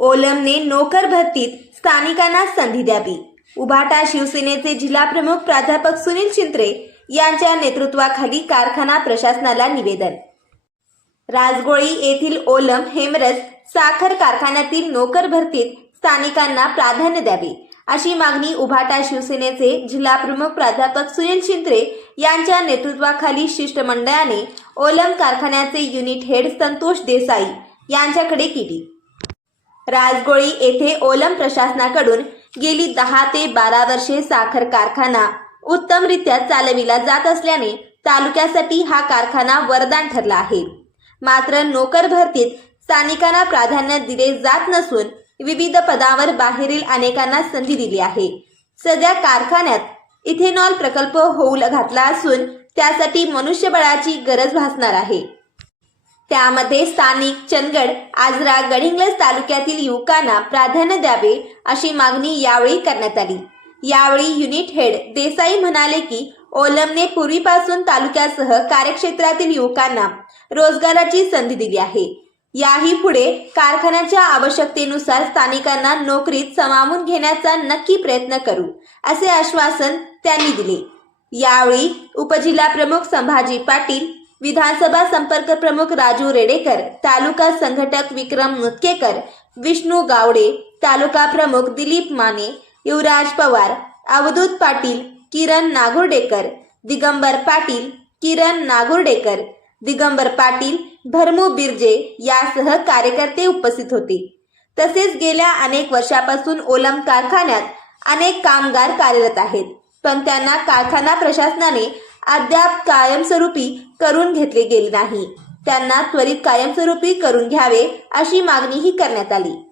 ओलमने नोकर भरतीत स्थानिकांना संधी द्यावी. उभाटा शिवसेनेचे जिल्हाप्रमुख प्राध्यापक सुनील चिंत्रे यांच्या नेतृत्वाखाली कारखाना प्रशासनाला निवेदन. राजगोळी येथील ओलम हेमरस साखर कारखान्यातील नोकर भरतीत स्थानिकांना प्राधान्य द्यावे अशी मागणी उभाटा शिवसेनेचे जिल्हाप्रमुख प्राध्यापक सुनील चिंत्रे यांच्या नेतृत्वाखाली शिष्टमंडळाने ओलम कारखान्याचे युनिट हेड संतोष देसाई यांच्याकडे केली. राजगोळी येथे ओलम प्रशासनाकडून गेली दहा ते बारा वर्षे साखर कारखाना उत्तमरित्या चालविला जात असल्याने तालुक्यासाठी हा कारखाना वरदान ठरला आहे. मात्र नोकर भरतीत स्थानिकांना प्राधान्य दिले जात नसून विविध पदावर बाहेरील अनेकांना संधी दिली आहे. सध्या कारखान्यात इथेनॉल प्रकल्प होऊ घातला असून त्यासाठी मनुष्यबळाची गरज भासणार आहे. त्यामध्ये स्थानिक चंदगड आजरा गडिंग्लज तालुक्यातील युवकांना प्राधान्य द्यावे अशी मागणी यावेळी करण्यात आली. यावेळी युनिट हेड देसाई म्हणाले की ओलमने पूर्वीपासून तालुक्यासह कार्यक्षेत्रातील युवकांना रोजगाराची संधी दिली आहे. याही पुढे कारखान्याच्या आवश्यकतेनुसार स्थानिकांना नोकरीत सामावून घेण्याचा नक्की प्रयत्न करू असे आश्वासन त्यांनी दिले. यावेळी उपजिल्हा प्रमुख संभाजी पाटील विधानसभा संपर्क प्रमुख राजू रेडेकर तालुका संघटक विक्रम मुतकेकर विष्णू गावडे तालुका प्रमुख दिलीप माने युवराज पवार अवधूत पाटील किरण नागुर्डेकर दिगंबर पाटील किरण नागुर्डेकर दिगंबर पाटील भरमू बिर्जे यासह कार्यकर्ते उपस्थित होते. तसेच गेल्या अनेक वर्षापासून ओलम कारखान्यात अनेक कामगार कार्यरत आहेत. पण त्यांना कारखाना प्रशासनाने अद्याप कायमस्वरूपी करून घेतले गेले नाही. त्यांना त्वरित कायमस्वरूपी करून घ्यावे अशी मागणीही करण्यात आली.